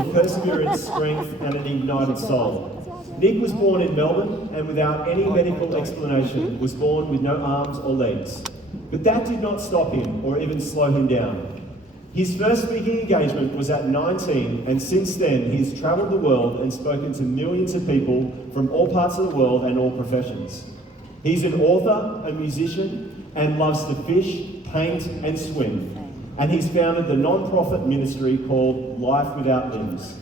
of perseverance, strength, and an ignited soul. Nick was born in Melbourne and without any medical explanation was born with no arms or legs. But that did not stop him or even slow him down. His first speaking engagement was at 19, and since then he's travelled the world and spoken to millions of people from all parts of the world and all professions. He's an author, a musician, and loves to fish, paint, and swim. And he's founded the non-profit ministry called Life Without Limbs.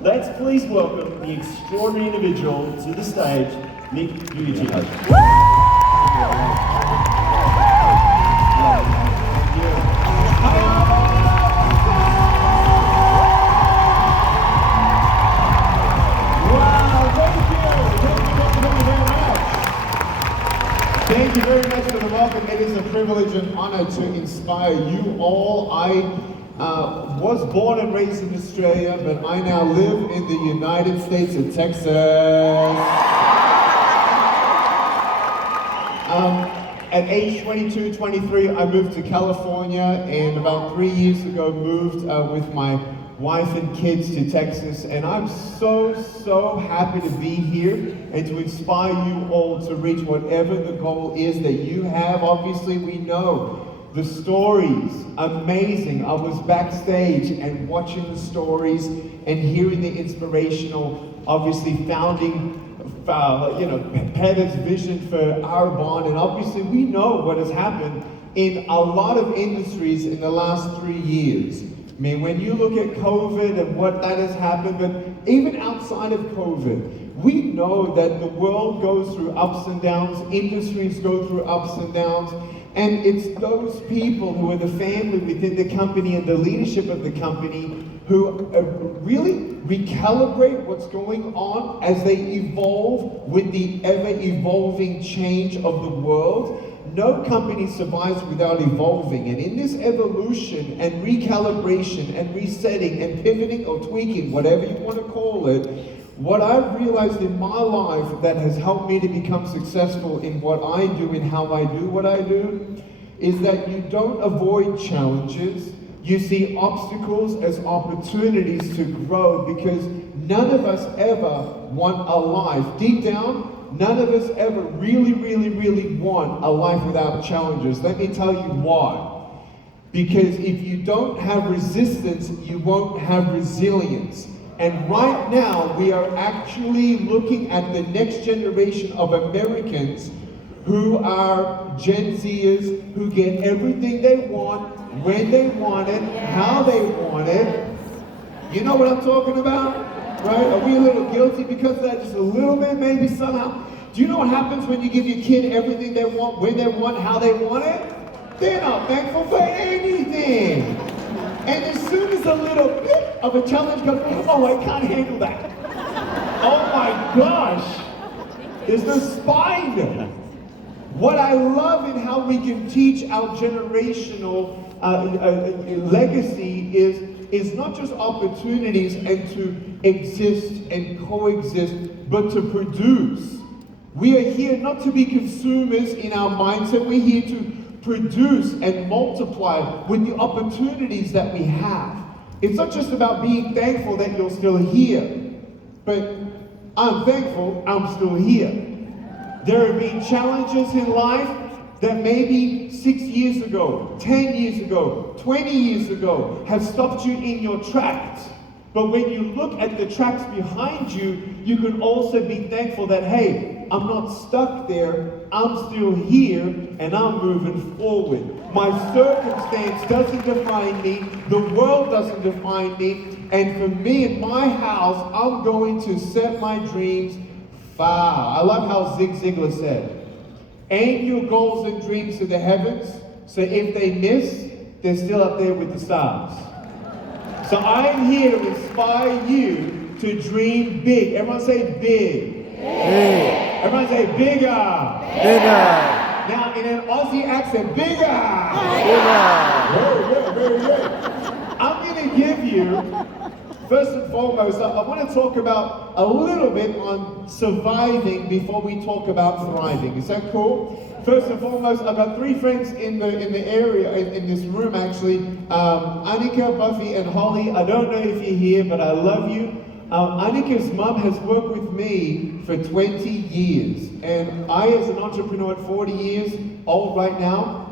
Let's please welcome the extraordinary individual to the stage, Nick Vujicic. Thank you very much for the welcome. It is a privilege and honor to inspire you all. I was born and raised in Australia, but I now live in the United States of Texas. At age 22, 23, I moved to California, and about 3 years ago moved with my wife and kids to Texas, and I'm so happy to be here and to inspire you all to reach whatever the goal is that you have. Obviously, we know the stories, amazing. I was backstage and watching the stories and hearing the inspirational, obviously founding, Peter's vision for Arbonne, and obviously we know what has happened in a lot of industries in the last 3 years. I mean, when you look at COVID and what that has happened, but even outside of COVID, we know that the world goes through ups and downs, industries go through ups and downs, and it's those people who are the family within the company and the leadership of the company who really recalibrate what's going on as they evolve with the ever-evolving change of the world. No company survives without evolving, and in this evolution and recalibration and resetting and pivoting or tweaking, whatever you want to call it, what I've realized in my life that has helped me to become successful in what I do and how I do what I do is that you don't avoid challenges. You see obstacles as opportunities to grow, because none of us ever want a life. Deep down, none of us ever really want a life without challenges. Let me tell you why. Because if you don't have resistance, you won't have resilience. And right now, we are actually looking at the next generation of Americans who are Gen Zers, who get everything they want, when they want it, how they want it. You know what I'm talking about? Right? Are we a little guilty because of that? Just a little bit, maybe somehow. Do you know what happens when you give your kid everything they want, when they want, how they want it? They're not thankful for anything. And as soon as a little bit of a challenge comes, oh, I can't handle that. Oh my gosh. There's no spine. What I love in how we can teach our generational legacy is not just opportunities and to exist and coexist, but to produce. We are here not to be consumers in our mindset. We're here to produce and multiply with the opportunities that we have. It's not just about being thankful that you're still here, but I'm thankful I'm still here. There have been challenges in life that maybe 6 years ago, 10 years ago, 20 years ago have stopped you in your tracks. But when you look at the tracks behind you, you can also be thankful that, hey, I'm not stuck there, I'm still here, and I'm moving forward. My circumstance doesn't define me, the world doesn't define me, and for me in my house, I'm going to set my dreams far. I love how Zig Ziglar said, aim your goals and dreams to the heavens, so if they miss, they're still up there with the stars. So I am here to inspire you to dream big. Everyone say big. Big. Everyone say bigger. Bigger. Now in an Aussie accent, bigger. Bigger. Very good. I'm going to give you, first and foremost, I want to talk about a little bit on surviving before we talk about thriving. Is that cool? First and foremost, I've got 3 friends in the area, in this room actually, Annika, Buffy, and Holly. I don't know if you're here, but I love you. Annika's mum has worked with me for 20 years. And I, as an entrepreneur at 40 years old right now,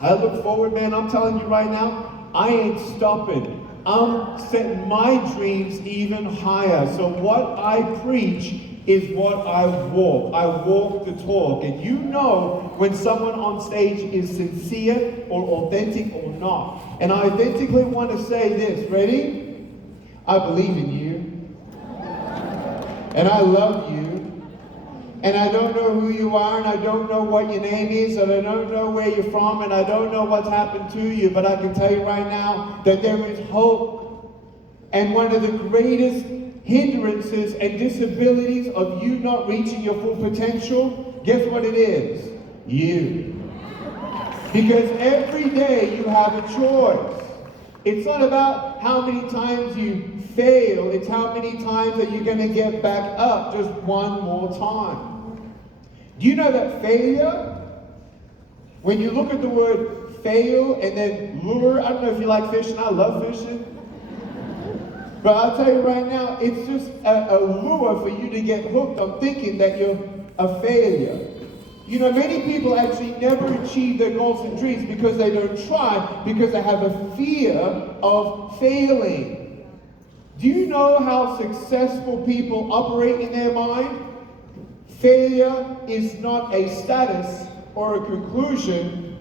I look forward, man, I'm telling you right now, I ain't stopping. I'm setting my dreams even higher. So what I preach is what I walk. I walk the talk. And you know when someone on stage is sincere or authentic or not. And I authentically want to say this. Ready? I believe in you. And I love you. And I don't know who you are, and I don't know what your name is, and I don't know where you're from, and I don't know what's happened to you, but I can tell you right now that there is hope. And one of the greatest hindrances and disabilities of you not reaching your full potential, guess what it is? You. Because every day you have a choice. It's not about how many times you fail, it's how many times that you're going to get back up just one more time. Do you know that failure, when you look at the word fail and then lure, I don't know if you like fishing, I love fishing. But I'll tell you right now, it's just a lure for you to get hooked on thinking that you're a failure. You know, many people actually never achieve their goals and dreams because they don't try, because they have a fear of failing. Do you know how successful people operate in their mind? Failure is not a status or a conclusion.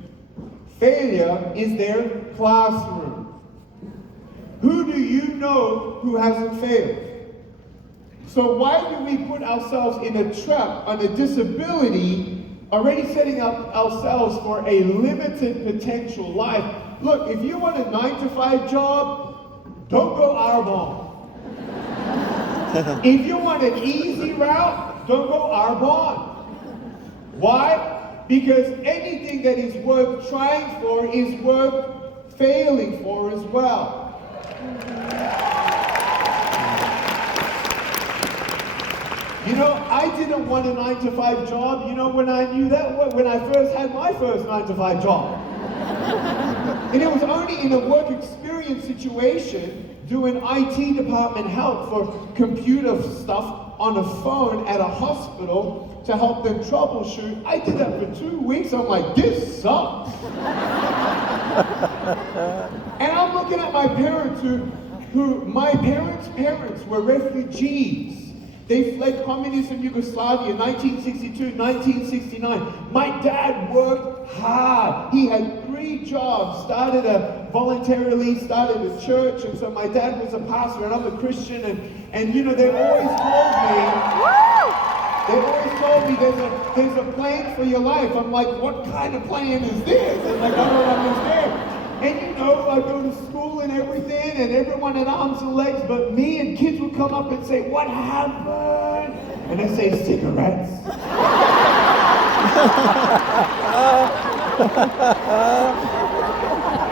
Failure is their classroom. Who do you know who hasn't failed? So why do we put ourselves in a trap on a disability, already setting up ourselves for a limited potential life? Look, if you want a 9-to-5 job, don't go Arbonne. If you want an easy route, don't go Arbonne. Why? Because anything that is worth trying for is worth failing for as well. You know, I didn't want a 9-to-5 job, you know, when I knew that, when I first had my first 9-to-5 job. And it was only in a work experience situation doing IT department help for computer stuff on a phone at a hospital to help them troubleshoot. I did that for 2 weeks. I'm like, this sucks. And I'm looking at my parents who my parents' parents were refugees. They fled communism Yugoslavia, 1962, 1969. My dad worked hard. He had 3 jobs, voluntarily started a church, and so my dad was a pastor and I'm a Christian, and you know, they always told me, there's a plan for your life. I'm like, what kind of plan is this? And like, I don't understand. And you know, I go to school and everything, and everyone had arms and legs but me, and kids would come up and say, what happened? And I say, cigarettes.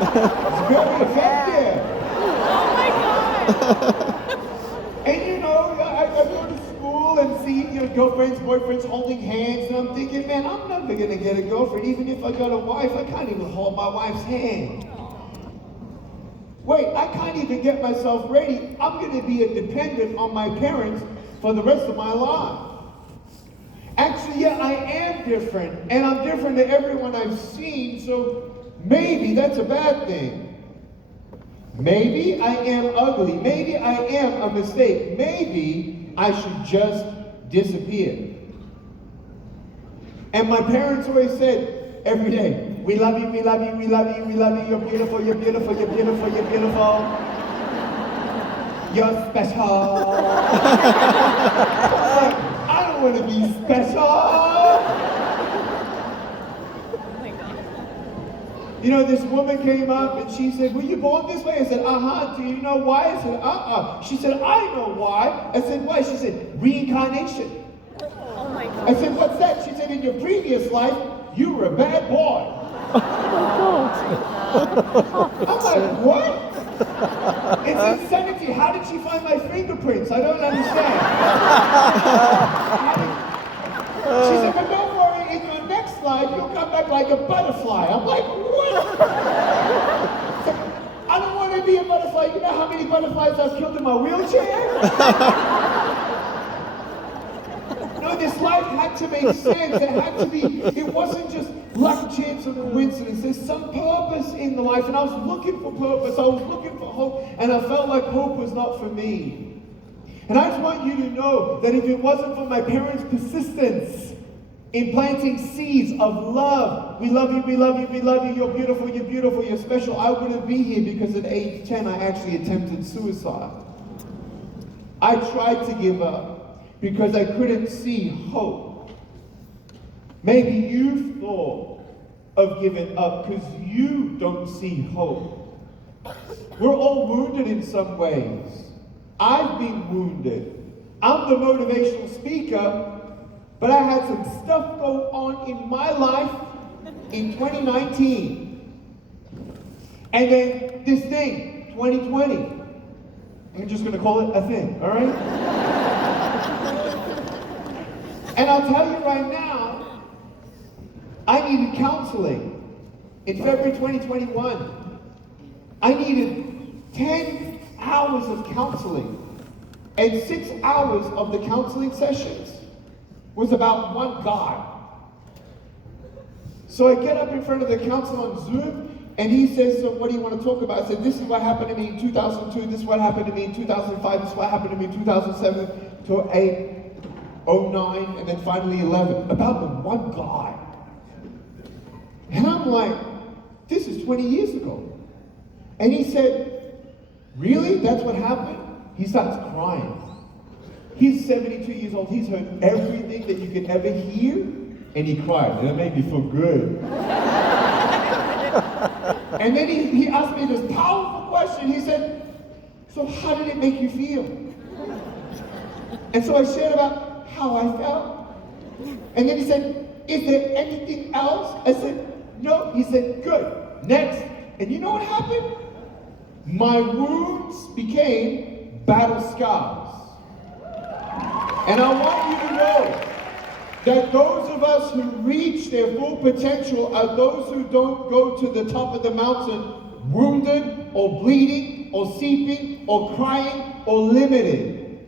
It's very effective. Oh my God! And you know, I go to school and see, you know, girlfriends, boyfriends holding hands, and I'm thinking, man, I'm never gonna get a girlfriend. Even if I got a wife, I can't even hold my wife's hand. Wait, I can't even get myself ready. I'm gonna be a dependent on my parents for the rest of my life. Actually, yeah, I am different, and I'm different to everyone I've seen, so maybe that's a bad thing. Maybe I am ugly. Maybe I am a mistake. Maybe I should just disappear. And my parents always said every day, we love you, we love you, we love you, we love you, you're beautiful, you're beautiful, you're beautiful, you're beautiful. You're special. I don't want to be special. You know, this woman came up and she said, were you born this way? I said, uh-huh. Do you know why? I said, uh-uh. She said, I know why. I said, why? She said, reincarnation. Oh my God. I said, what's that? She said, in your previous life, you were a bad boy. I'm like, what? It's insanity. How did she find my fingerprints? I don't understand. She said, but don't worry, in your next life, you'll come back like a butterfly. I'm like, what? I to be a butterfly. You know how many butterflies I've killed in my wheelchair? No, this life had to make sense. It had to be, it wasn't just luck, chance, and coincidence. There's some purpose in the life. And I was looking for purpose. I was looking for hope. And I felt like hope was not for me. And I just want you to know that if it wasn't for my parents' persistence in planting seeds of love, we love you, we love you, we love you, you're beautiful, you're special, I wouldn't be here because at age 10 I actually attempted suicide. I tried to give up because I couldn't see hope. Maybe you've thought of giving up because you don't see hope. We're all wounded in some ways. I've been wounded. I'm the motivational speaker, but I had some stuff go on in my life in 2019. And then this thing, 2020. I'm just going to call it a thing, all right? And I'll tell you right now, I needed counseling in February 2021. I needed 10 hours of counseling, and 6 hours of the counseling sessions was about one guy. So I get up in front of the counselor on Zoom, and he says, so what do you want to talk about? I said, this is what happened to me in 2002, this is what happened to me in 2005, this is what happened to me in 2007 to 8, 09, and then finally 11, about the one guy. And I'm like, this is 20 years ago. And he said, really? That's what happened? He starts crying. He's 72 years old. He's heard everything that you can ever hear, and he cried. And it made me feel good. And then he asked me this powerful question. He said, so how did it make you feel? And so I shared about how I felt. And then he said, is there anything else? I said, no. He said, good. Next. And you know what happened? My wounds became battle scars. And I want you to know that those of us who reach their full potential are those who don't go to the top of the mountain wounded or bleeding or seeping or crying or limited.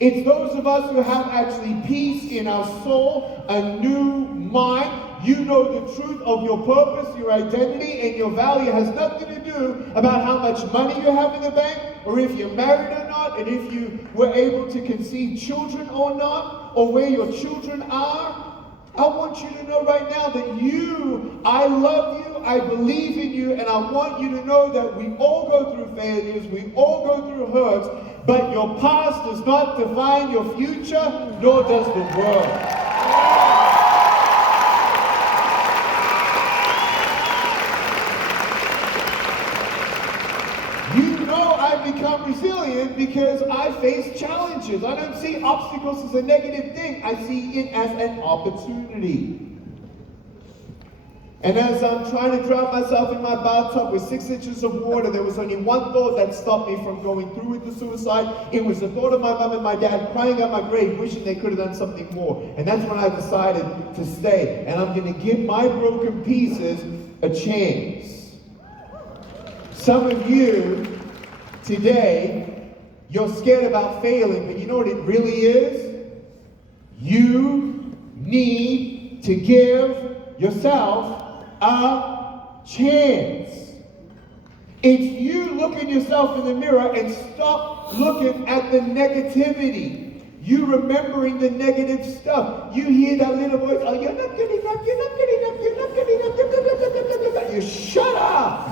It's those of us who have actually peace in our soul, a new mind. You know the truth of your purpose, your identity, and your value has nothing to do about how much money you have in the bank, or if you're married or not, and if you were able to conceive children or not, or where your children are. I want you to know right now that I love you, I believe in you, and I want you to know that we all go through failures, we all go through hurts, but your past does not define your future, nor does the world. I've become resilient because I face challenges. I don't see obstacles as a negative thing. I see it as an opportunity. And as I'm trying to drown myself in my bathtub with 6 inches of water, there was only one thought that stopped me from going through with the suicide. It was the thought of my mom and my dad crying at my grave, wishing they could have done something more. And that's when I decided to stay. And I'm going to give my broken pieces a chance. Some of you today, you're scared about failing, but you know what it really is? You need to give yourself a chance. It's you looking yourself in the mirror and stop looking at the negativity. You remembering the negative stuff. You hear that little voice, oh, you're not good enough, you're not good enough, you're not good enough, you shut up.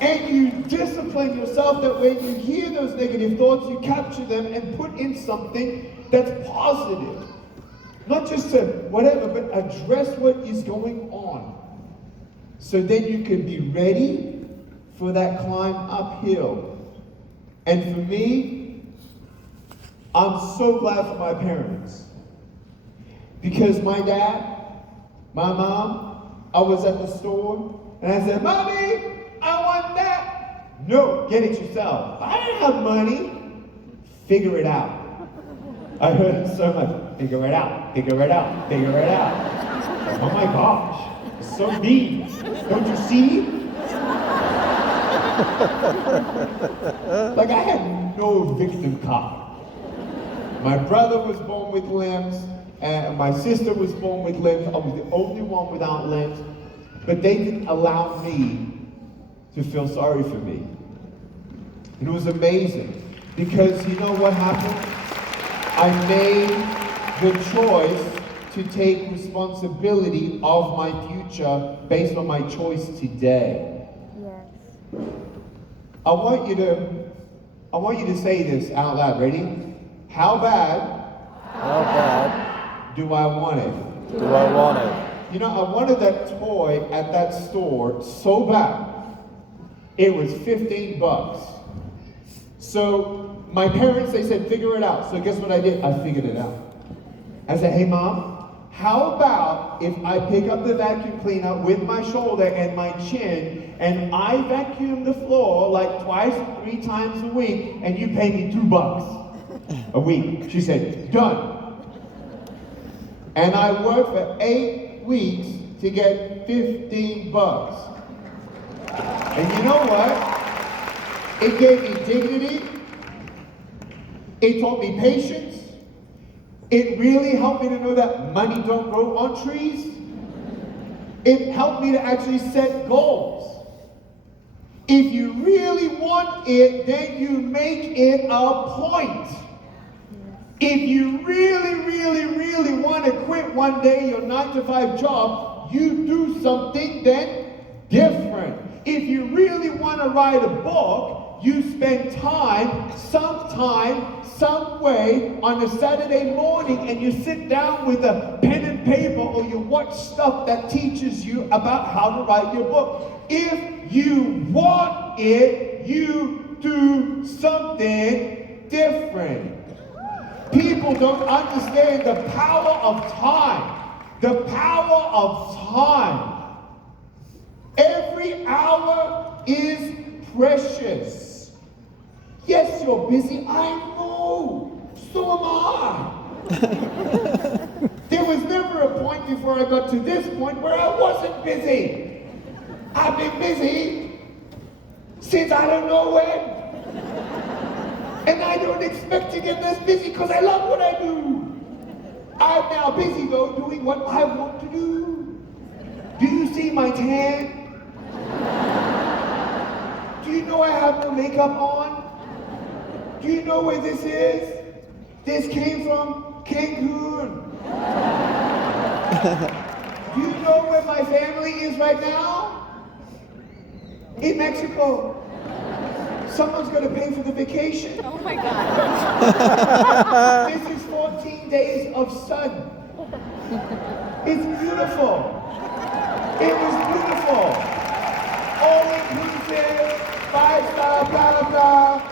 And you discipline yourself that when you hear those negative thoughts, you capture them and put in something that's positive. Not just to whatever, but address what is going on. So then you can be ready for that climb uphill. And for me, I'm so glad for my parents. Because my dad, my mom, I was at the store and I said, Mommy, I want that. No, get it yourself. I don't have money. Figure it out. I heard it so much. Figure it out, figure it out, figure it out. Oh my gosh, it's so mean. Don't you see? Like I had no victim card. My brother was born with limbs, and my sister was born with limbs. I was the only one without limbs. But they didn't allow me to feel sorry for me. And it was amazing. Because you know what happened? I made the choice to take responsibility of my future based on my choice today. Yes. I want you to say this out loud. Ready? How bad do I want it? Do I want it? You know, I wanted that toy at that store so bad. It was $15. So my parents, they said, figure it out. So guess what I did? I figured it out. I said, hey mom, how about if I pick up the vacuum cleaner with my shoulder and my chin and I vacuum the floor like twice, 3 times a week and you pay me $2 a week? She said, done. And I worked for 8 weeks to get $15. And you know what? It gave me dignity. It taught me patience. It really helped me to know that money don't grow on trees. It helped me to actually set goals. If you really want it, then you make it a point. If you really want to quit one day your 9-to-5 job, you do something then different. If you really want to write a book, you spend time, some way on a Saturday morning and you sit down with a pen and paper or you watch stuff that teaches you about how to write your book. If you want it, you do something different. People don't understand the power of time. The power of time. Every hour is precious. Yes, you're busy. I know. So am I. There was never a point before I got to this point where I wasn't busy. I've been busy since I don't know when. And I don't expect to get less busy because I love what I do. I'm now busy though doing what I want to do. Do you see my tan? Do you know I have no makeup on? Do you know where this is? This came from Cancun. Do you know where my family is right now? In Mexico. Someone's going to pay for the vacation. Oh my God. This is 14 days of sun. It's beautiful. It was beautiful. All inclusive, 5-star, blah, blah.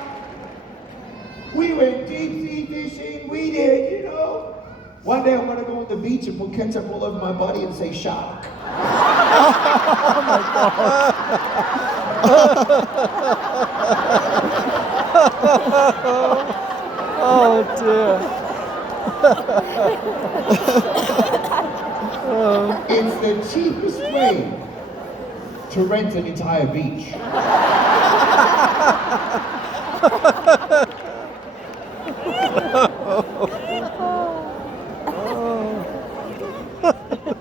We went deep sea fishing. We did, you know. One day I'm going to go on the beach and put ketchup all over my body and say shark. Oh dear. It's the cheapest way to rent an entire beach.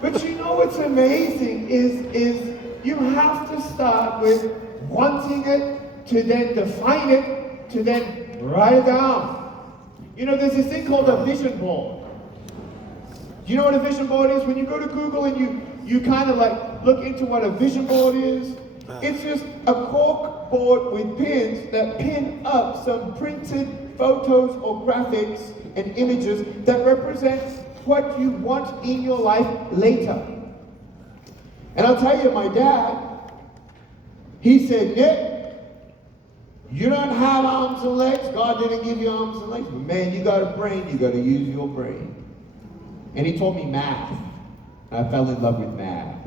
But you know what's amazing is you have to start with wanting it, to then define it, to then write it down. You know, there's this thing called a vision board. Do you know what a vision board is? When you go to Google and you kind of like look into what a vision board is, it's just a cork board with pins that pin up some printed photos or graphics and images that represent what you want in your life later. And I'll tell you, my dad, he said, Nick, you don't have arms and legs. God didn't give you arms and legs. But man, you got a brain. You got to use your brain. And he taught me math. And I fell in love with math.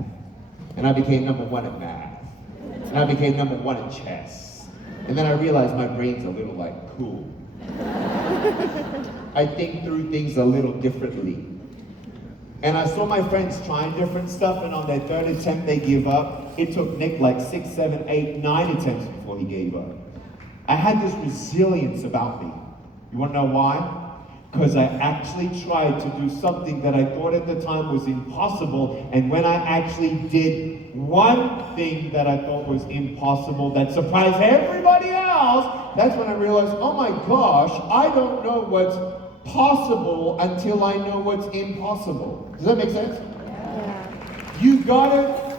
And I became #1 at math. And I became #1 at chess. And then I realized my brain's a little like cool. I think through things a little differently. And I saw my friends trying different stuff, and on their 3rd attempt they give up. It took Nick like 6, 7, 8, 9 attempts before before he gave up. I had this resilience about me. You want to know why? Because I actually tried to do something that I thought at the time was impossible, and when I actually did one thing that I thought was impossible that surprised everybody else, that's when I realized, oh my gosh, I don't know what's possible until I know what's impossible. Does that make sense? You gotta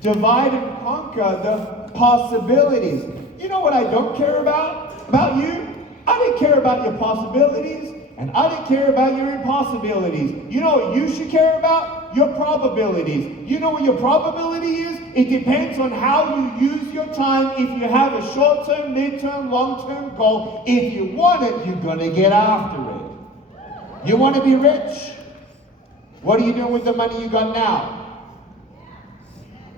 divide and conquer the possibilities. You know what I don't care about you? I didn't care about your possibilities, and I didn't care about your impossibilities. You know what you should care about? Your probabilities. You know what your probability is? It depends on how you use your time. If you have a short-term, mid-term, long-term goal, if you want it, you're gonna get after it. You want to be rich? What are you doing with the money you got now?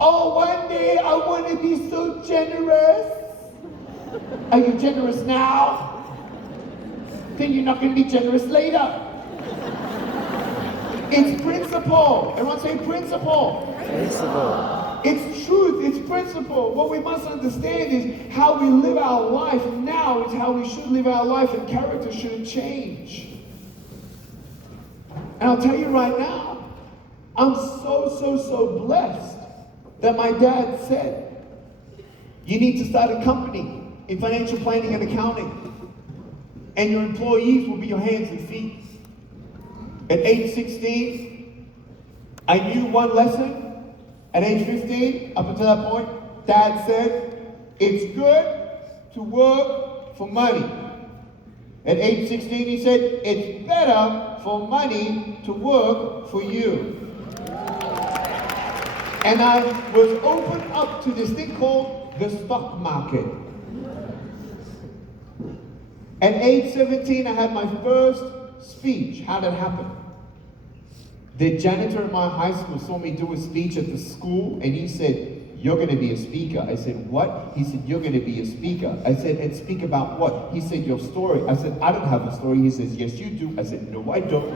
Oh, one day I want to be so generous. Are you generous now? Then you're not going to be generous later. It's principle. Everyone say principle. Principle. It's truth. It's principle. What we must understand is how we live our life now is how we should live our life, and character shouldn't change. And I'll tell you right now, I'm so blessed that my dad said, you need to start a company in financial planning and accounting, and your employees will be your hands and feet. At age 16, I knew one lesson. At age 15, up until that point, Dad said, it's good to work for money. At age 16, he said, it's better for money to work for you. And I was opened up to this thing called the stock market. At age 17, I had my first speech. How did it happen? The janitor in my high school saw me do a speech at the school, and he said, you're going to be a speaker. I said, what? He said, you're going to be a speaker. I said, and speak about what? He said, your story. I said, I don't have a story. He says, yes, you do. I said, no, I don't.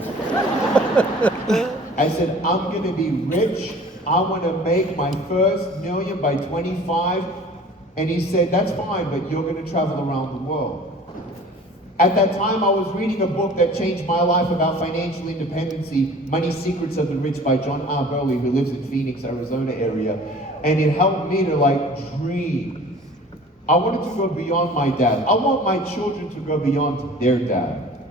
I said, I'm going to be rich. I want to make my first $1 million by 25. And he said, that's fine, but you're going to travel around the world. At that time, I was reading a book that changed my life about financial independency, Money Secrets of the Rich by John R. Burley, who lives in Phoenix, Arizona area. And it helped me to dream. I wanted to go beyond my dad. I want my children to go beyond their dad.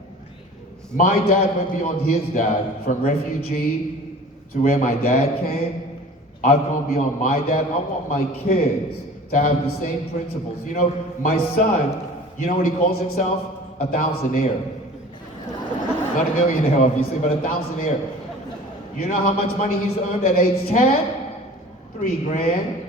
My dad went beyond his dad, from refugee to where my dad came. I've gone beyond my dad. I want my kids to have the same principles. You know, my son, you know what he calls himself? A thousandaire. Not a millionaire, obviously, but a thousandaire. You know how much money he's earned at age 10? $3 grand.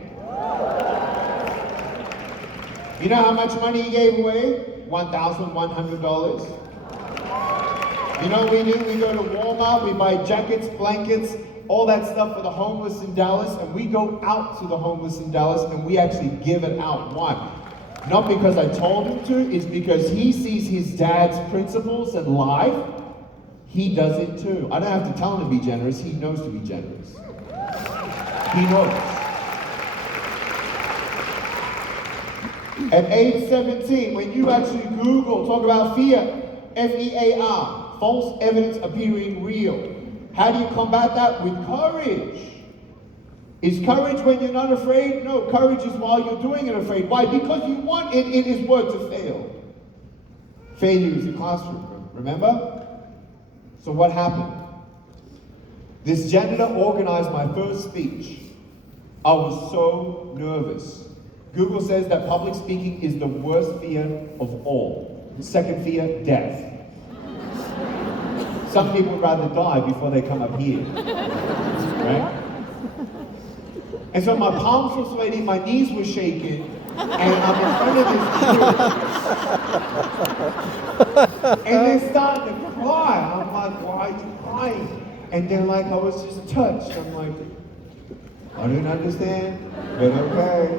You know how much money he gave away? $1,100. You know what we do? We go to Walmart, we buy jackets, blankets, all that stuff for the homeless in Dallas, and we go out to the homeless in Dallas and we actually give it out. Why? Not because I told him to, it's because he sees his dad's principles in life. He does it too. I don't have to tell him to be generous, he knows to be generous. He knows. At age 17, when you actually Google, talk about fear, F-E-A-R, false evidence appearing real. How do you combat that? With courage. Is courage when you're not afraid? No, courage is while you're doing it afraid. Why? Because you want it in His Word to fail. Failure is a classroom, remember? So what happened? This janitor organized my first speech. I was so nervous. Google says that public speaking is the worst fear of all. Second fear, death. Some people would rather die before they come up here. Right? And so my palms were sweaty, my knees were shaking, and I'm in front of this group. And they started to cry. I'm like, why are you crying? And they're like, I was just touched. I'm like, I didn't understand, but okay.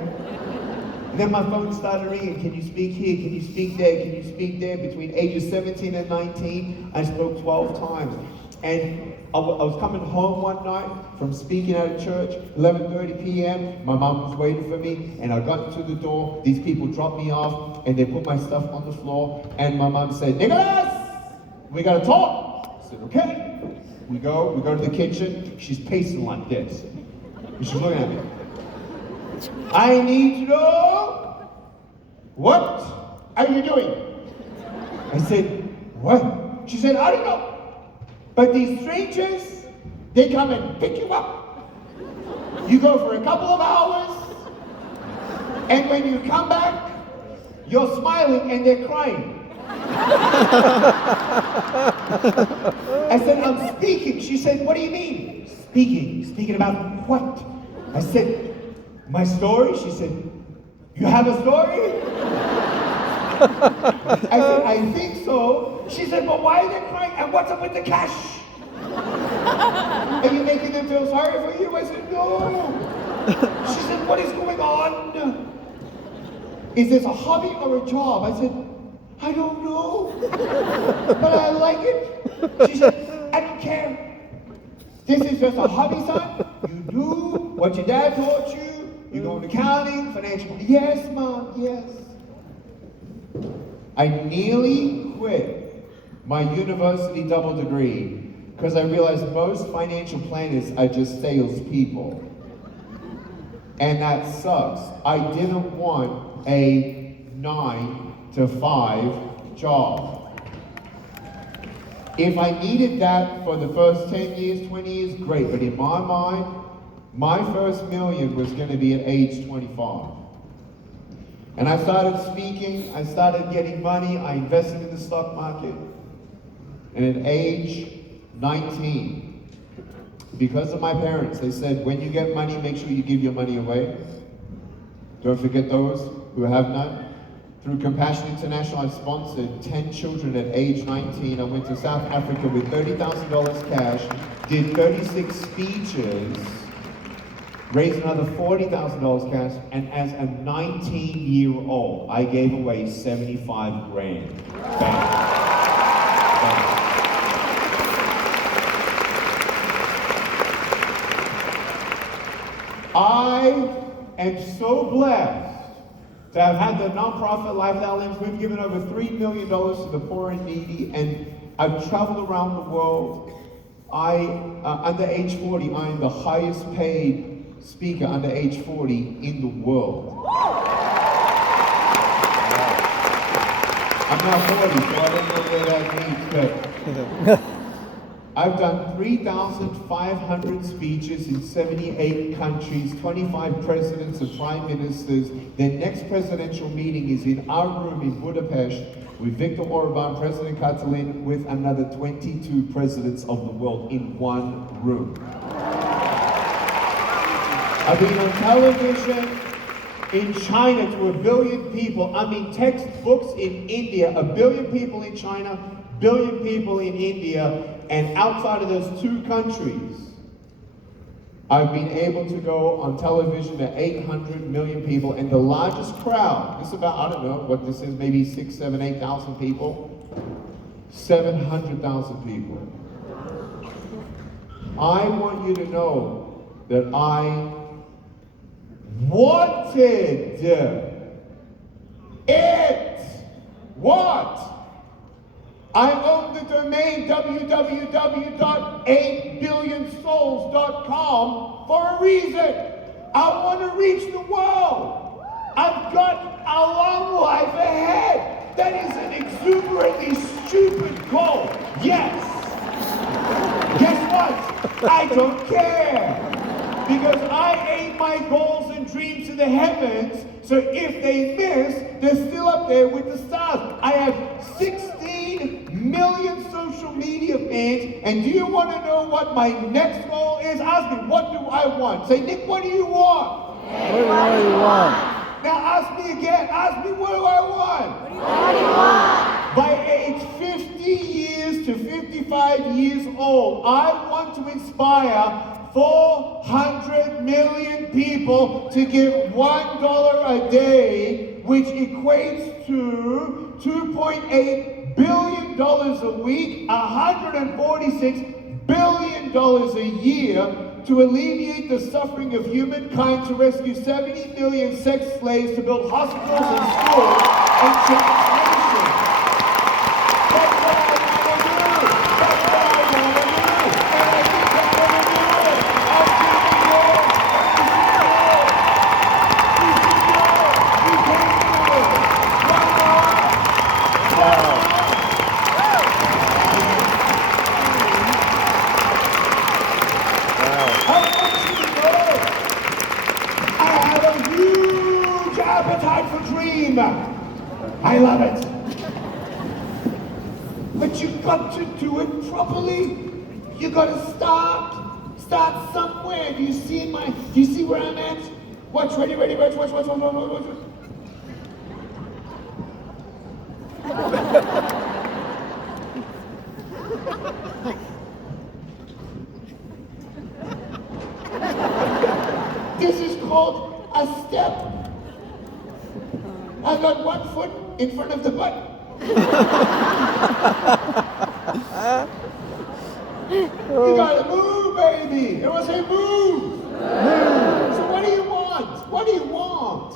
And then my phone started ringing. Can you speak here? Can you speak there? Can you speak there? Between ages 17 and 19, I spoke 12 times. And I was coming home one night from speaking at a church, 11:30 p.m. My mom was waiting for me, and I got to the door. These people dropped me off, and they put my stuff on the floor. And my mom said, "Nicholas, we gotta talk." I said, "Okay." We go to the kitchen. She's pacing like this, and she's looking at me. "I need to know, what are you doing?" I said, "What?" She said, "I don't know. But these strangers, they come and pick you up. You go for a couple of hours, and when you come back, you're smiling and they're crying." I said, "I'm speaking." She said, "What do you mean? Speaking? Speaking about what?" I said, "My story?" She said, "You have a story?" I said, "I think so." She said, "But why are they crying? And what's up with the cash? Are you making them feel sorry for you?" I said, "No." She said, "What is going on? Is this a hobby or a job?" I said, "I don't know, but I like it." She said, "I don't care. This is just a hobby, son. You do what your dad taught you. You go into accounting, financial." "Yes, Mom, yes." I nearly quit my university double degree because I realized most financial planners are just salespeople. And that sucks. I didn't want a 9-to-5 job. If I needed that for the first 10 years, 20 years, great. But in my mind, my first million was going to be at age 25. And I started speaking, I started getting money, I invested in the stock market. And at age 19, because of my parents, they said, when you get money, make sure you give your money away. Don't forget those who have none. Through Compassion International, I sponsored 10 children at age 19. I went to South Africa with $30,000 cash, did 36 speeches, raised another $40,000 cash, and as a 19-year-old, I gave away 75 grand. Bang. Bang. I am so blessed to have had the nonprofit Lifestyle Lamps. We've given over $3 million to the poor and needy, and I've traveled around the world. Under age 40, I am the highest paid speaker under age 40 in the world. I'm now 40, so I don't know where that means, but I've done 3,500 speeches in 78 countries, 25 presidents and prime ministers. Their next presidential meeting is in our room in Budapest with Viktor Orban, President Katalin, with another 22 presidents of the world in one room. I've been on television in China to 1 billion people. I'm in textbooks in India, 1 billion people in China, 1 billion people in India, and outside of those two countries, I've been able to go on television to 800 million people, and the largest crowd, this is about, I don't know what this is, maybe 6,000, 7,000, 8,000 people, 700,000 people. I want you to know that I wanted it. What? I own the domain www.8billionsouls.com for a reason. I want to reach the world. I've got a long life ahead. That is an exuberantly stupid goal. Yes. Guess what? I don't care. Because I aim my goals and dreams to the heavens, so if they miss, they're still up there with the stars. I have 16 million social media fans, and do you want to know what my next goal is? Ask me, what do I want? Say, Nick, what do you want? What do you want? Now ask me again. Ask me, what do I want? What do you want? By age 50 years to 55 years old, I want to inspire 400 million people to give $1 a day, which equates to $2.8 billion a week, $146 billion a year to alleviate the suffering of humankind, to rescue 70 million sex slaves, to build hospitals and schools and change nations. That's what I want to do. That's what I want to do. And I think I'm going to do it. I'm doing it. We can do it. Why not? Wow. I want you to know I have a huge appetite for dream. I love it. But you've got to do it properly. You got to start somewhere. Do you see where I'm at? Watch, ready, watch. This is called a step. I've got one foot in front of the butt. You gotta move, baby. Everyone say move. So what do you want? What do you want?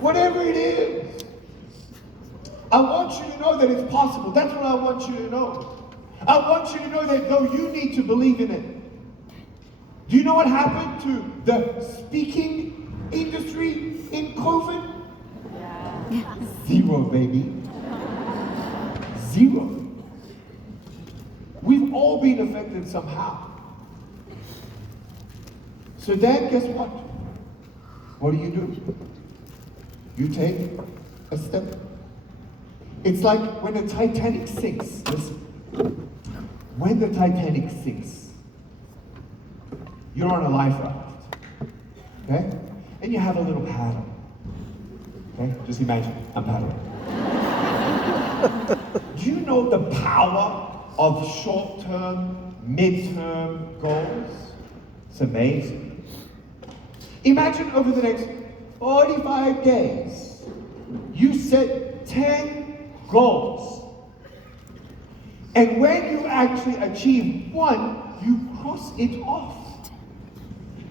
Whatever it is. I want you to know that it's possible. That's what I want you to know. I want you to know that though you need to believe in it. Do you know what happened to the speaking industry in COVID? Yeah. Zero, baby. Zero. We've all been affected somehow. So then, guess what? What do? You take a step. It's like when the Titanic sinks. Listen. When the Titanic sinks, you're on a life raft, okay? And you have a little paddle, okay? Just imagine, I'm paddling. Do you know the power of short-term, mid-term goals? It's amazing. Imagine over the next 45 days, you set 10 goals. And when you actually achieve one, you cross it off.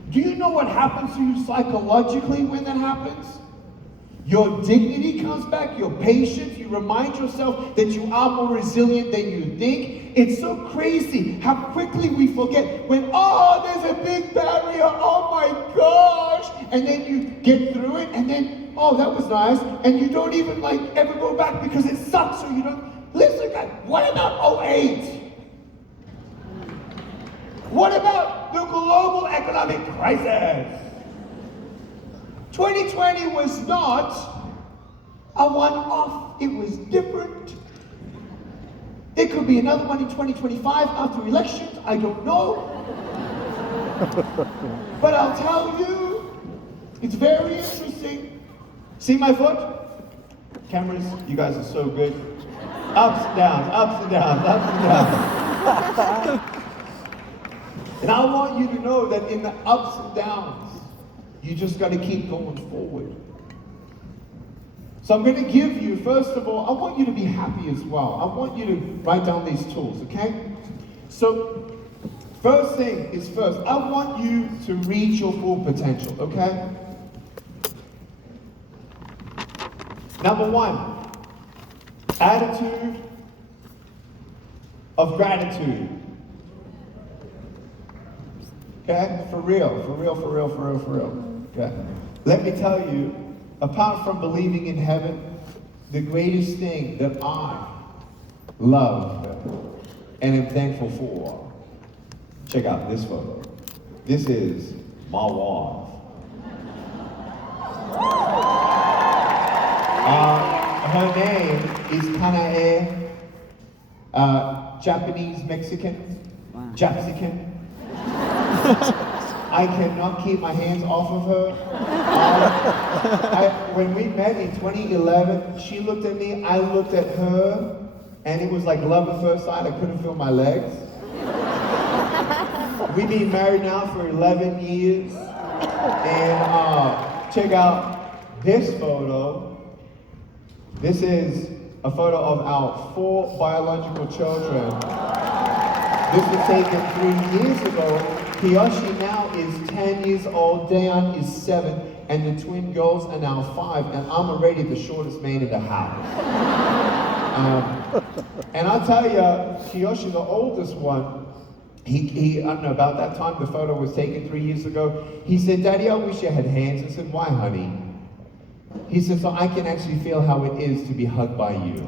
Do you know what happens to you psychologically when that happens? Your dignity comes back, your patience, you remind yourself that you are more resilient than you think. It's so crazy how quickly we forget when, oh, there's a big barrier, oh my gosh. And then you get through it and then, oh, that was nice. And you don't even ever go back because it sucks, so you don't. Listen, guys, what about 08? What about the global economic crisis? 2020 was not a one-off. It was different. There could be another one in 2025 after elections. I don't know. But I'll tell you, it's very interesting. See my foot? Cameras, you guys are so good. Ups and downs, ups and downs, ups and downs. And I want you to know that in the ups and downs, you just got to keep going forward. So I'm going to give you, first of all, I want you to be happy as well. I want you to write down these tools, okay? So, first thing is first, I want you to reach your full potential, okay? Number one, attitude of gratitude. Okay? For real. Okay? Let me tell you, apart from believing in heaven, the greatest thing that I love and am thankful for, check out this photo. This is my wife. Her name is Kanae, Japanese Mexican, Japsican. I cannot keep my hands off of her. When we met in 2011, she looked at me, I looked at her, and it was like love at first sight. I couldn't feel my legs. We've been married now for 11 years, and check out this photo. This is a photo of our 4 biological children. This was taken 3 years ago. Kiyoshi now is 10 years old, Daeon is 7, and the twin girls are now 5, and I'm already the shortest man in the house. And I'll tell you, Kiyoshi, the oldest one, he, I don't know, about that time the photo was taken 3 years ago, he said, Daddy, I wish I had hands. I said, why, honey? He said, so I can actually feel how it is to be hugged by you.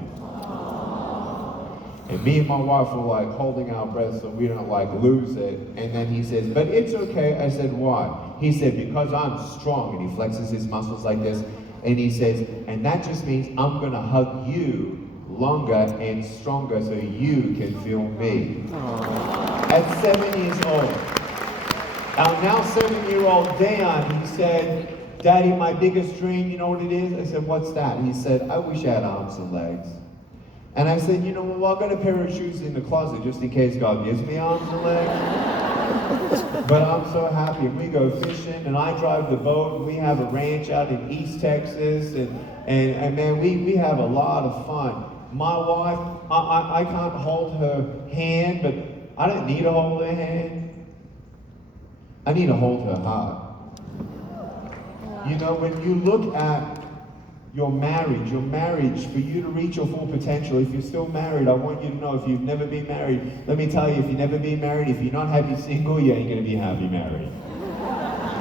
And me and my wife were like holding our breath so we don't like lose it. And then he says, but it's okay. I said, why? He said, because I'm strong. And he flexes his muscles like this. And he says, and that just means I'm gonna hug you longer and stronger so you can feel me. At 7 years old. Our now 7-year-old Daeon, he said, Daddy, my biggest dream, you know what it is? I said, what's that? He said, I wish I had arms and legs. And I said, you know, well, I've got a pair of shoes in the closet just in case God gives me arms and legs. But I'm so happy. We go fishing and I drive the boat. We have a ranch out in East Texas. And man, we have a lot of fun. My wife, I can't hold her hand, but I don't need to hold her hand. I need to hold her heart. You know, when you look at your marriage, for you to reach your full potential, if you're still married, I want you to know, if you've never been married, let me tell you, if you've never been married, if you're not happy single, you ain't gonna be happy married.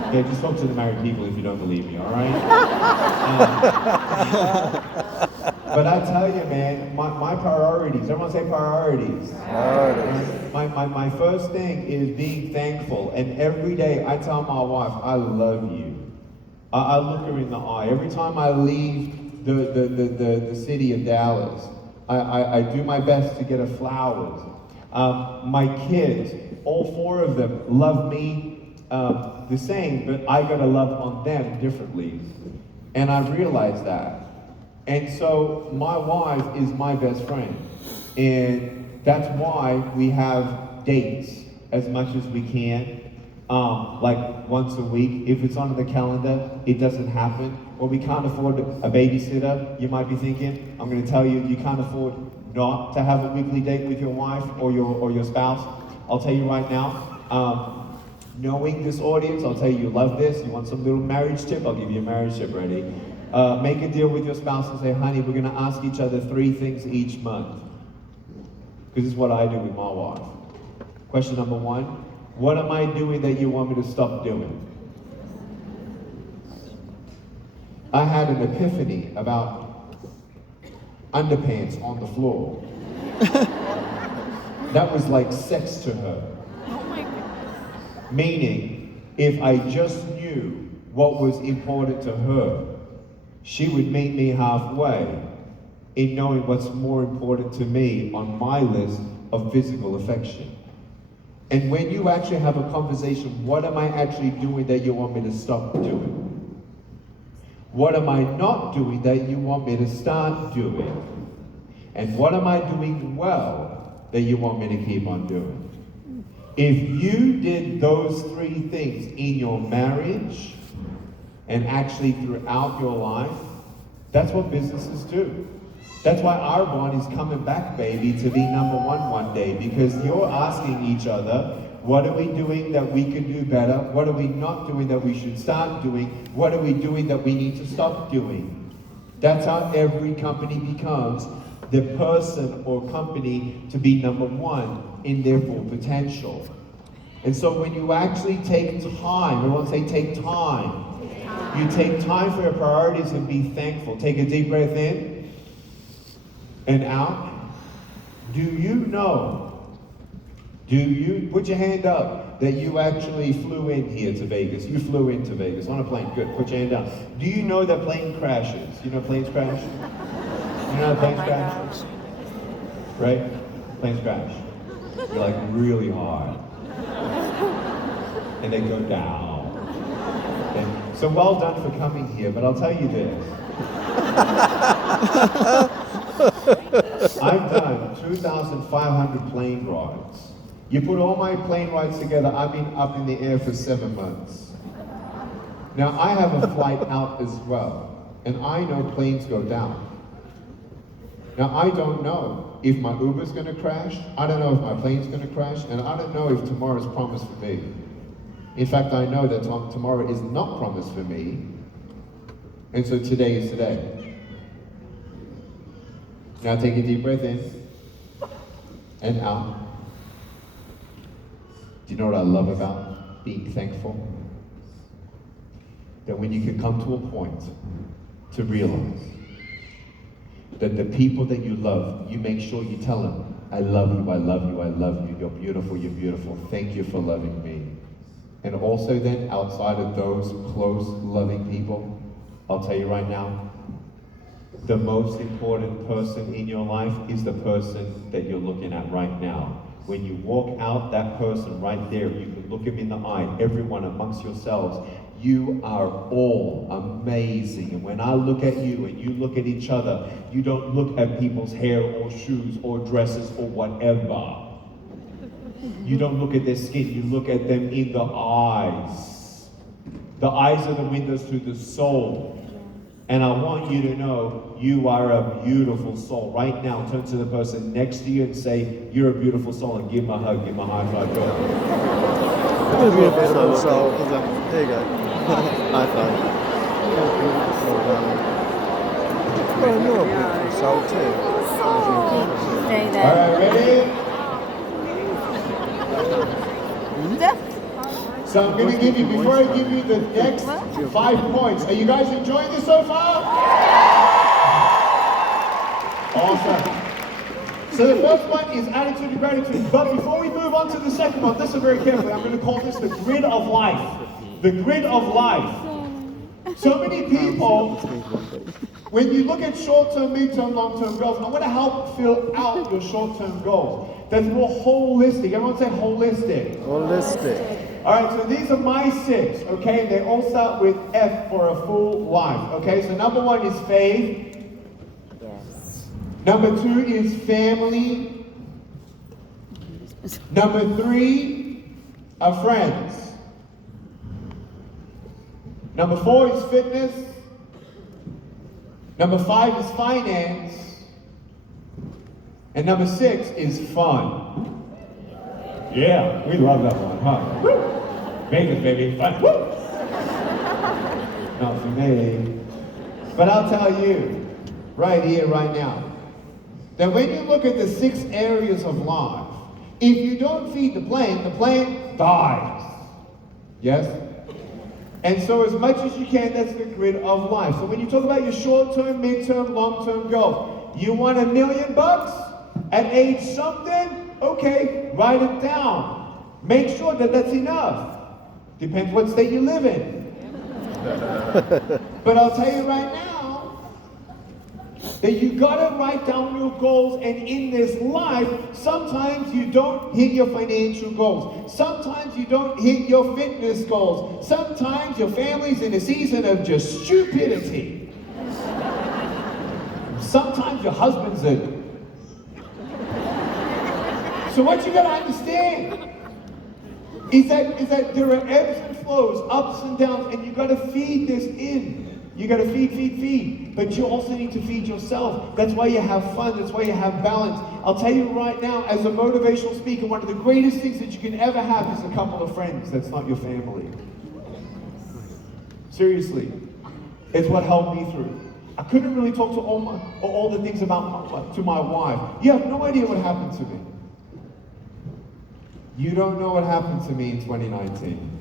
Okay, just talk to the married people if you don't believe me, all right? But I tell you, man, my priorities, everyone say priorities. Priorities. My first thing is being thankful, and every day I tell my wife, I love you. I look her in the eye. Every time I leave the city of Dallas, I do my best to get her flowers. My kids, all 4 of them, love me the same, but I gotta love on them differently. And I realize that. And so my wife is my best friend. And that's why we have dates as much as we can. Like once a week. If it's on the calendar, it doesn't happen. Or we can't afford a babysitter, you might be thinking. I'm gonna tell you, you can't afford not to have a weekly date with your wife or your spouse. I'll tell you right now, knowing this audience, I'll tell you love this. You want some little marriage tip? I'll give you a marriage tip, ready? Make a deal with your spouse and say, honey, we're gonna ask each other 3 things each month. Because this is what I do with my wife. Question number 1. What am I doing that you want me to stop doing? I had an epiphany about underpants on the floor. That was like sex to her. Oh my goodness. Meaning, if I just knew what was important to her, she would meet me halfway in knowing what's more important to me on my list of physical affection. And when you actually have a conversation, what am I actually doing that you want me to stop doing? What am I not doing that you want me to start doing? And what am I doing well that you want me to keep on doing? If you did those 3 things in your marriage and actually throughout your life, that's what businesses do. That's why our one is coming back, baby, to be number 1 one day, because you're asking each other, what are we doing that we can do better? What are we not doing that we should start doing? What are we doing that we need to stop doing? That's how every company becomes the person or company to be number 1 in their full potential. And so when you actually take time, everyone say take time. You take time for your priorities and be thankful. Take a deep breath in and out. Do you know, put your hand up, that you actually flew in here to Vegas? You flew into Vegas on a plane. Good, put your hand down. Do you know that plane crashes? You know planes crash? You know how planes crash? Right? Planes crash. They're like really hard. And they go down. And so well done for coming here, but I'll tell you this. I've done 2,500 plane rides. You put all my plane rides together, I've been up in the air for 7 months. Now I have a flight out as well, and I know planes go down. Now, I don't know if my Uber's gonna crash, I don't know if my plane's gonna crash, and I don't know if tomorrow's promised for me. In fact, I know that tomorrow is not promised for me, and so today is today. Now take a deep breath in, and out. Do you know what I love about being thankful? That when you can come to a point to realize that the people that you love, you make sure you tell them, I love you, I love you, I love you, you're beautiful, thank you for loving me. And also then, outside of those close, loving people, I'll tell you right now, the most important person in your life is the person that you're looking at right now. When you walk out, that person right there, you can look him in the eye, everyone amongst yourselves, you are all amazing. And when I look at you and you look at each other, you don't look at people's hair or shoes or dresses or whatever. You don't look at their skin, you look at them in the eyes. The eyes are the windows to the soul. And I want you to know you are a beautiful soul. Right now, turn to the person next to you and say, you're a beautiful soul, and give him a hug, give him a high five. Go. You're a beautiful soul. There you go. High five. You're a beautiful well, you're a beautiful soul too. Stay All there. right, ready? So I'm going to give you, before I give you the next 5 points, are you guys enjoying this so far? Awesome. So the first one is attitude and gratitude. But before we move on to the second one, listen very carefully. I'm going to call this the grid of life. The grid of life. So many people, when you look at short-term, mid-term, long-term goals, I want to help fill out your short-term goals. That's more holistic. Everyone say holistic. Holistic. All right, so these are my 6, okay? They all start with F for a full life, okay? So number 1 is faith. Yes. Number 2 is family. Number 3 are friends. Number 4 is fitness. Number 5 is finance. And number 6 is fun. Yeah, we love that one, huh? Woo! Vegas, baby, fun. Woo! Not for me. But I'll tell you, right here, right now, that when you look at the 6 areas of life, if you don't feed the plant dies. Yes? And so as much as you can, that's the grid of life. So when you talk about your short-term, mid-term, long-term goals, you want $1 million at age something? Okay, write it down. Make sure that that's enough. Depends what state you live in. But I'll tell you right now, that you gotta write down your goals, and in this life, sometimes you don't hit your financial goals. Sometimes you don't hit your fitness goals. Sometimes your family's in a season of just stupidity. Sometimes your husband's a... So what you gotta understand is that there are ebbs and flows, ups and downs, and you gotta feed this in. You gotta feed. But you also need to feed yourself. That's why you have fun, that's why you have balance. I'll tell you right now, as a motivational speaker, one of the greatest things that you can ever have is a couple of friends that's not your family. Seriously. It's what helped me through. I couldn't really talk to all the things about to my wife. You have no idea what happened to me. You don't know what happened to me in 2019.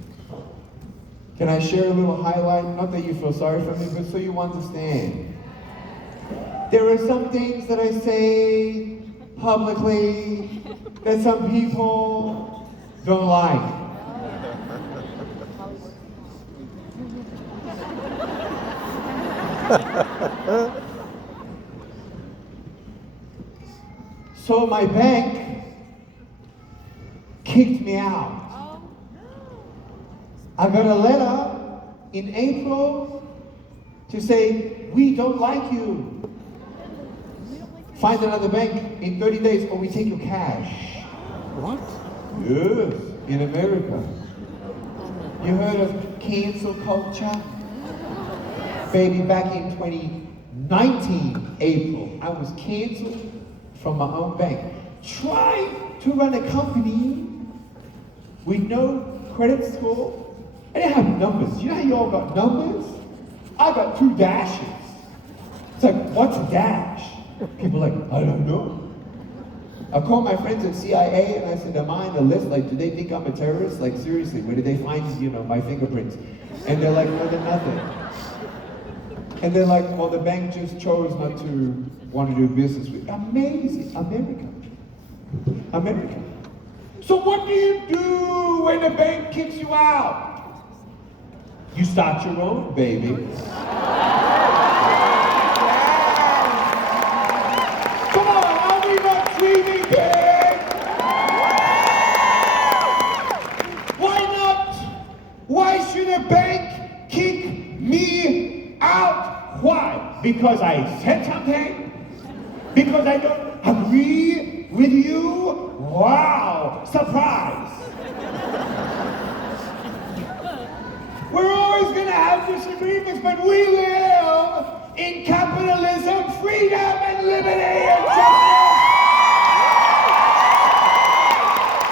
Can I share a little highlight? Not that you feel sorry for me, but so you understand. There are some things that I say publicly that some people don't like. So my bank kicked me out. I got a letter in April to say, we don't like you. Find another bank in 30 days or we take your cash. What? Yes, in America. You heard of cancel culture? Baby, back in 2019, 19 April, I was canceled from my own bank. Trying to run a company with no credit score. I didn't have numbers. You know how you all got numbers? I got 2 dashes. It's like, what's a dash? People are like, I don't know. I called my friends at CIA and I said, am I on the list? Like, do they think I'm a terrorist? Like, seriously, where did they find, my fingerprints? And they're like, no, they're nothing. And they're like, well, the bank just chose not to want to do business with. Amazing. America. So what do you do when the bank kicks you out? You start your own, baby. Come on, are we not dreaming big? Why not? Why should a bank kick me out? Why? Because I said something? Because I don't agree with you? Wow, surprise! We're always gonna have disagreements, but we live in capitalism, freedom, and liberty and justice!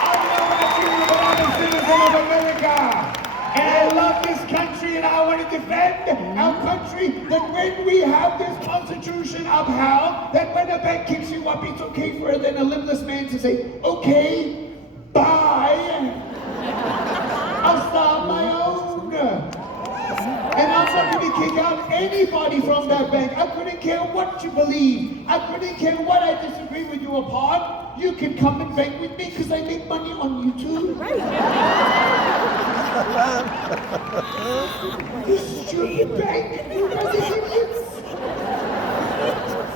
I'm not about you, but I'm a citizen of America. And I love this country and I want to defend our country, that when we have this constitution upheld, that when a bank kicks you up, it's okay for then a limbless man to say, okay, bye. I'll start my own. And I'm not going to kick out anybody from that bank. I couldn't care what you believe. I couldn't care what I disagree with you upon. You can come and bank with me because I make money on you too. You stupid bank, you guys are idiots.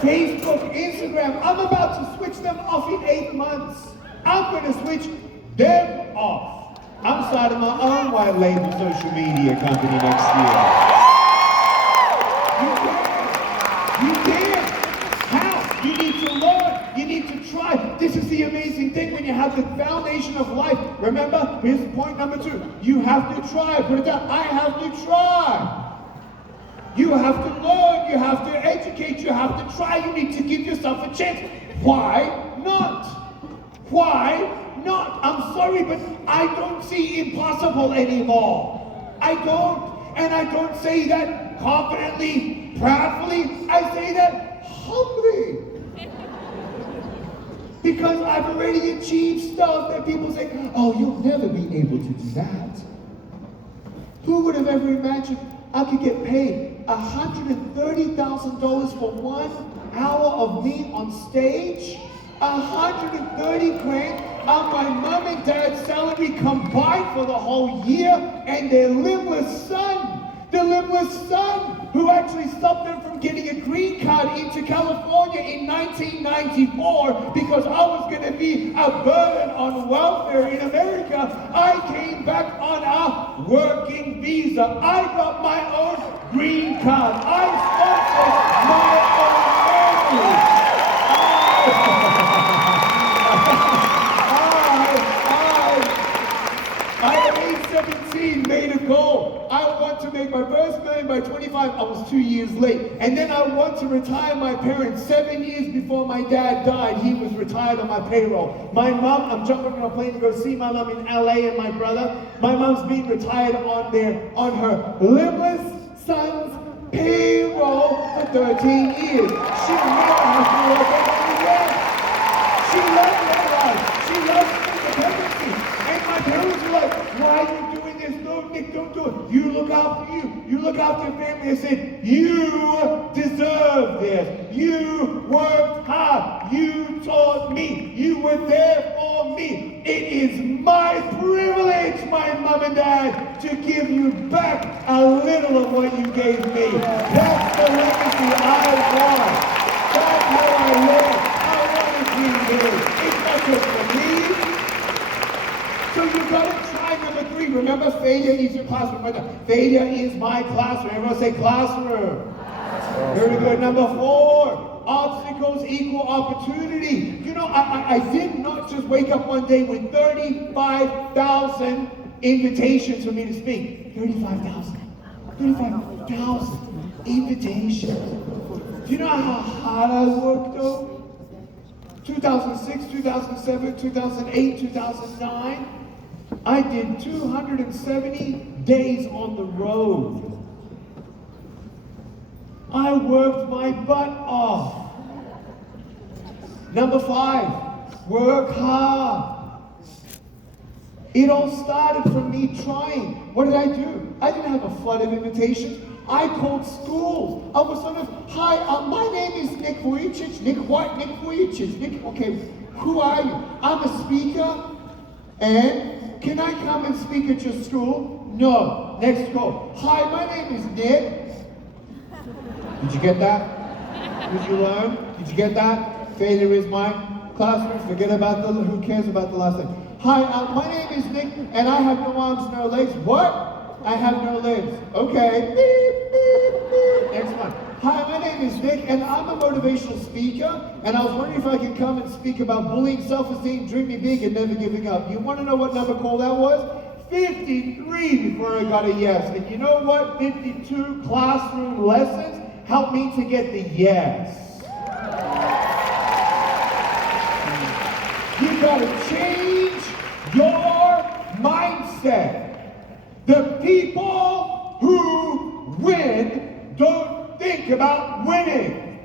Facebook, Instagram, I'm about to switch them off in 8 months. I'm going to switch them off. I'm starting my own white label social media company next year. You can. How? You need to learn. You need to try. This is the amazing thing when you have the foundation of life. Remember, here's point number 2. You have to try. Put it down. I have to try. You have to learn. You have to educate. You have to try. You need to give yourself a chance. Why not? Why not? I'm sorry, but I don't see impossible anymore. I don't. And I don't say that confidently, proudly. I say that humbly. Because I've already achieved stuff that people say, oh, you'll never be able to do that. Who would have ever imagined I could get paid $130,000 for 1 hour of me on stage? 130 grand on my mom and dad's salary combined for the whole year, and their limbless son, who actually stopped them from getting a green card into California in 1994 because I was going to be a burden on welfare in America. I came back on a working visa. I got my own green card. I sponsored my own family. I at age 17 made a goal. I want to make my first million by 25. I was 2 years late. And then I want to retire my parents 7 years before my dad died. He was retired on my payroll. My mom, I'm jumping on a plane to go see my mom in LA and my brother. My mom's being retired on her limbless son's payroll for 13 years. She never has to work again. She loves that life. She loves independence. And my parents were like, why are you doing this? No, Nick, don't do it. You look after you. You look after your family. I said, you deserve this. You worked hard. You taught me. You were there for me. It is my privilege, my mom and dad, to give you back a little of what you gave me. That's the legacy I want. That's how I live. It's not just for me. So you gotta try number 3. Remember, failure is your classroom. Failure is my classroom. Everyone say classroom. Very good. Number 4, obstacles equal opportunity. You know, I did not just wake up one day with 35,000 invitations for me to speak. 35,000 invitations. Do you know how hard I worked though? 2006, 2007, 2008, 2009, I did 270 days on the road. I worked my butt off. Number 5, work hard. It all started from me trying. What did I do? I didn't have a flood of invitations. I called schools. I was sort of, hi, my name is Nick Vujicic. Nick what? Nick Vujicic. Nick, okay, who are you? I'm a speaker, and can I come and speak at your school? No. Next call. Hi, my name is Nick. Did you get that? Did you learn? Did you get that? Failure is my classroom. Forget about the, who cares about the last thing? Hi, my name is Nick, and I have no arms, no legs. What? I have no legs. Okay. Beep, beep, beep. Next one. Hi, my name is Nick, and I'm a motivational speaker, and I was wondering if I could come and speak about bullying, self-esteem, dreaming big, and never giving up. You want to know what number call that was? 53 before I got a yes. And you know what? 52 classroom lessons helped me to get the yes. You gotta change your mindset. The people who win don't think about winning.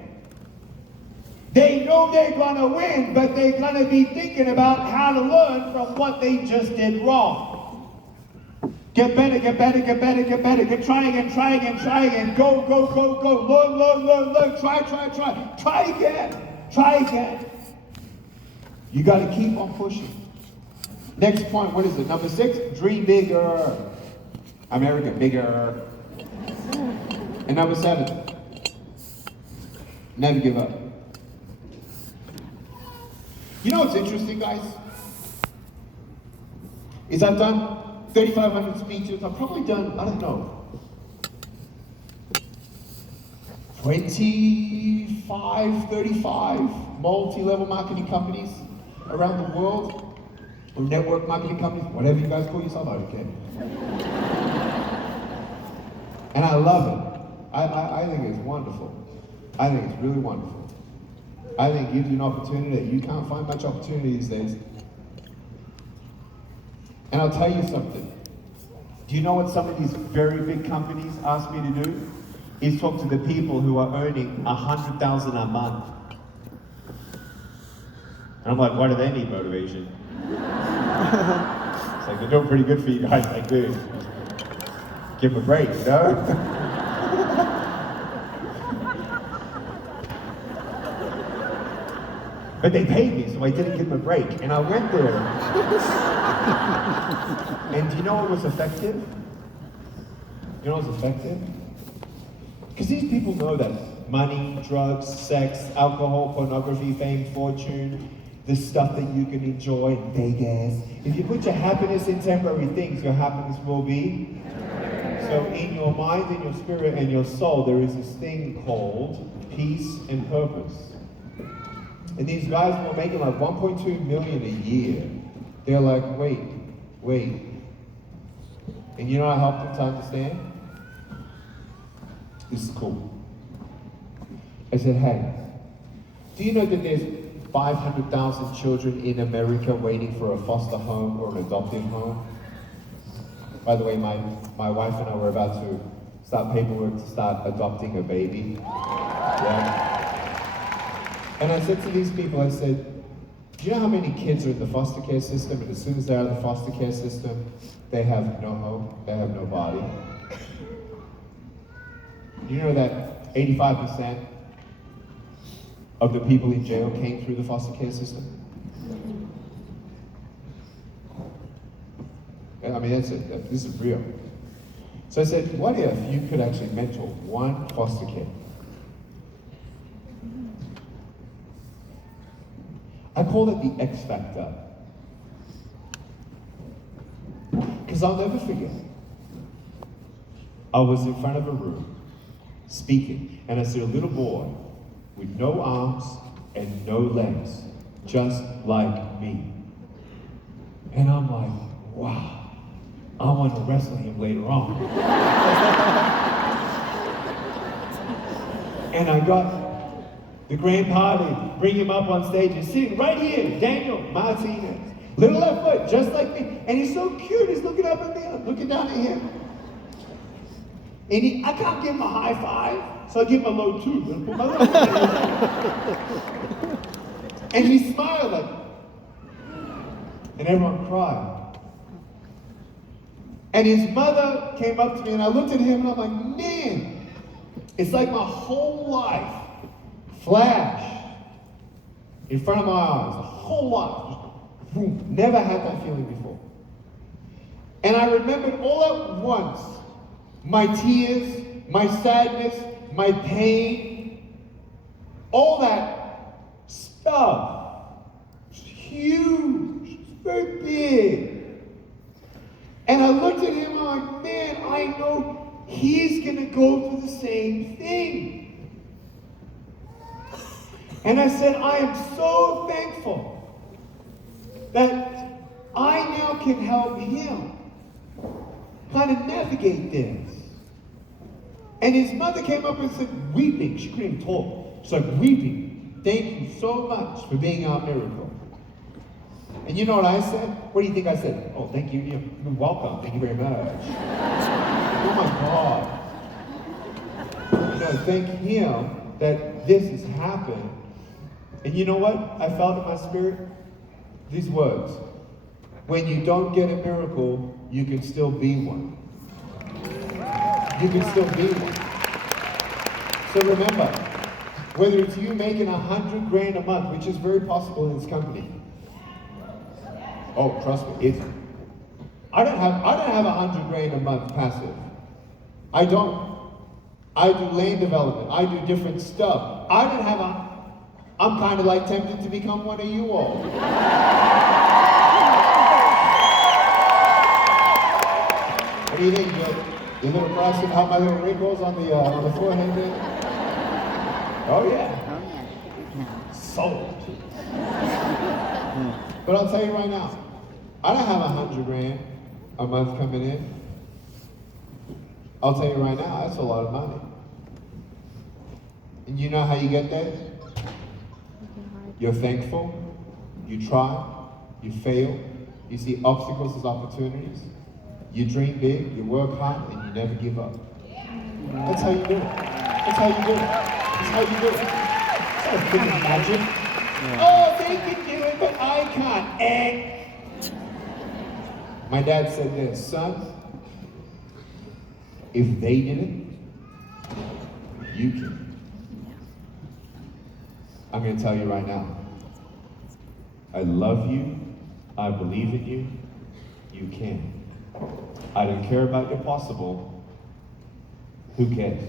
They know they're gonna win, but they're gonna be thinking about how to learn from what they just did wrong. Get better, get better, get better, get better. Try again, try again, try again. Go, go, go, go. Learn, learn, learn, learn. Try, try, try. Try again. Try again. You got to keep on pushing. Next point, what is it? Number 6, dream bigger. American, bigger. And number 7, never give up. You know what's interesting, guys? Is I've done 3,500 speeches. I've probably done, I don't know, 25, 35 multi-level marketing companies around the world, or network marketing companies, whatever you guys call yourself, I don't care. And I love it. I think it's wonderful. I think it's really wonderful. I think it gives you an opportunity that you can't find much opportunity these days. And I'll tell you something. Do you know what some of these very big companies ask me to do? Is talk to the people who are earning $100,000 a month. And I'm like, why do they need motivation? It's like, they're doing pretty good for you guys. Like, dude, give them a break, you know? But they paid me, so I didn't give them a break. And I went there. And do you know what was effective? You know what was effective? Because these people know that money, drugs, sex, alcohol, pornography, fame, fortune, the stuff that you can enjoy in Vegas. If you put your happiness in temporary things, your happiness will be. So in your mind, in your spirit, and your soul, there is this thing called peace and purpose. And these guys were making like 1.2 million a year. They're like, wait. And you know I helped them to understand? This is cool. I said, hey, do you know that there's 500,000 children in America waiting for a foster home or an adoptive home? By the way, my wife and I were about to start paperwork to start adopting a baby. Yeah. And I said to these people, I said, do you know how many kids are in the foster care system, and as soon as they're out of the foster care system, they have no home, they have no body? Do you know that 85% of the people in jail came through the foster care system? I mean, that's it. This is real. So I said, what if you could actually mentor one foster care? I call it the X Factor. Because I'll never forget. I was in front of a room, speaking, and I see a little boy with no arms and no legs, just like me. And I'm like, wow, I want to wrestle him later on. And I got the grand party, bring him up on stage. He's sitting right here, Daniel Martinez. Little left foot, just like me. And he's so cute, he's looking up at me, I'm looking down at him. And I can't give him a high five, so I give him a low two. And put my little and he smiled like, and everyone cried. And his mother came up to me and I looked at him and I'm like, man, it's like my whole life flashed in front of my eyes, the whole life. Boom, never had that feeling before. And I remembered all at once my tears, my sadness, my pain, all that stuff. It's huge, it's very big. And I looked at him and I'm like, man, I know he's gonna go through the same thing. And I said, I am so thankful that I now can help him kind of navigate this. And his mother came up and said, weeping, she couldn't even talk. She's like, weeping, thank you so much for being our miracle. And you know what I said? What do you think I said? Oh, thank you, you're welcome, thank you very much. Oh my God. You know, thank him that this has happened. And you know what I felt in my spirit? These words. When you don't get a miracle, you can still be one. You can still be one. So remember, whether it's you making $100,000 a month, which is very possible in this company. Oh, trust me, it's. I don't have $100,000 a month passive. I don't. I do land development. I do different stuff. I'm kind of like tempted to become one of you all. What do you think? Your little crossing how my little wrinkles on the forehead there? Oh yeah. Sold. But I'll tell you right now, I don't have $100,000 a month coming in. I'll tell you right now, that's a lot of money. And you know how you get there? You're thankful, you try, you fail, you see obstacles as opportunities, you dream big, you work hard, and you never give up. That's how you do it. That's how you do it. That's how you do it. It's not a thing of magic. Yeah. Oh, they can do it, but I can't. My dad said this, son, if they did it, you can. I'm going to tell you right now, I love you, I believe in you, you can. I don't care about your possible, who cares?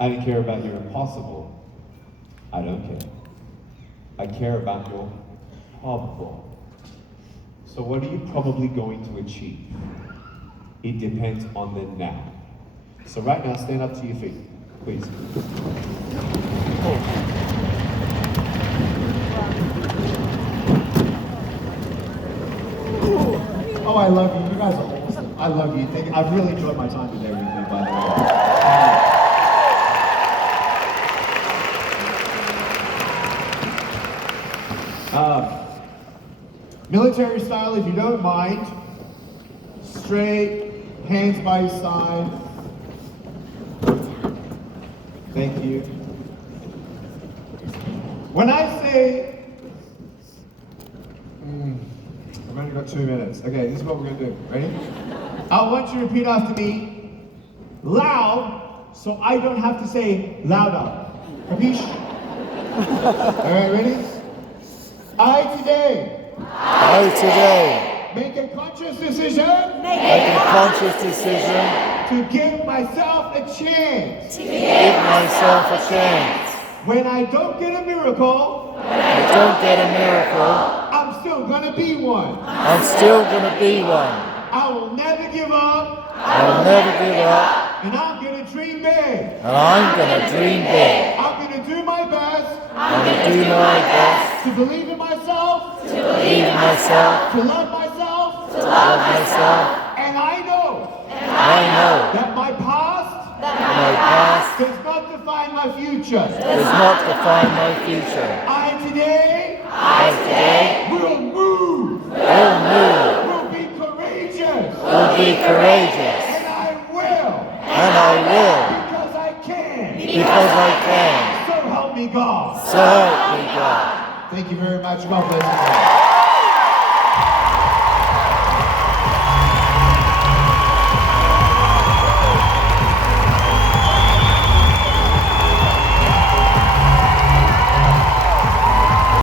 I don't care about your impossible, I don't care. I care about your probable. So what are you probably going to achieve? It depends on the now. So right now, stand up to your feet, please. Oh, I love you. You guys are awesome. I love you. Thank you. I've really enjoyed my time today with you, by the way. Military style, if you don't mind. Straight, hands by your side. Thank you. When I say, I've only got 2 minutes. Okay, this is what we're going to do. Ready? I want you to repeat after me, loud, so I don't have to say louder. Capiche? All right, ready? I today make a conscious decision to give myself a chance. When I don't get a miracle, I'm still gonna be one. I will never give up. And I'm gonna dream big. I'm gonna do my best. To believe in myself. To love myself. And I know that my past does not define my my future. Does not define my future. I today will move. Will move. Will be courageous. Will be courageous. And I will. And I will. Because I can. Because I can. So help me God. So help me God. Thank you very much. God bless you.